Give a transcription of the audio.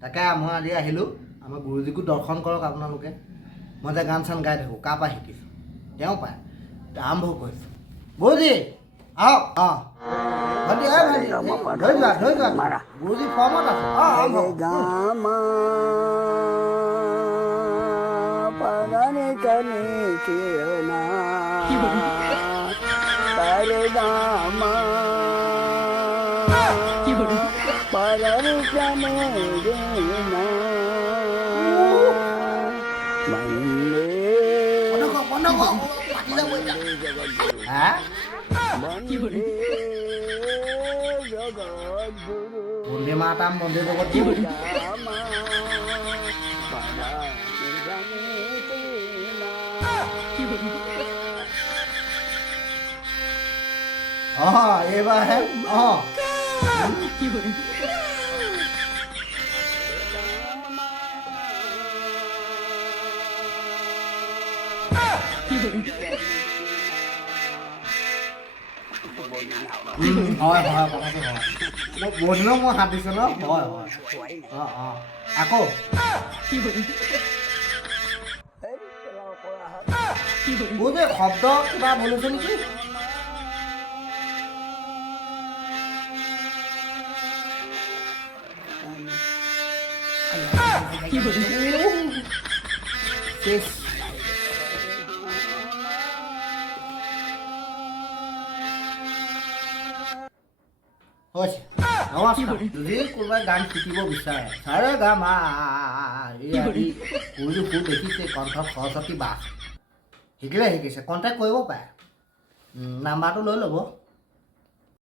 তাকে মই আজি আহিলোঁ আমাৰ গুৰুজীকো দৰ্শন কৰক আপোনালোকে মই যে গান চান গাই থাকোঁ কাৰ পৰা শিকিছোঁ তেওঁ পায় আৰম্ভ কৰিছোঁ গুৰুজী আহক ভণ্টি ধৰি যোৱা গুৰুজী ফৰ্মত আছে আৰম্ভ Pagani kani kirana Paridama Pagani kani dina Mande Bande matam bande jagat guru ये बात है বহিলেও মই হাত দিছোঁ ন হয় আকৌ যে শব্দ কিবা বলিছে নেকি যদি কোনোবাই গান শিকিব বিচাৰে চাৰে গা মা সুৰ দেখিছে কণ্ঠত সৰস্বতী বাছ শিকিছে কণ্টেক্ট কৰিব পাৰে নাম্বাৰটো লৈ ল'ব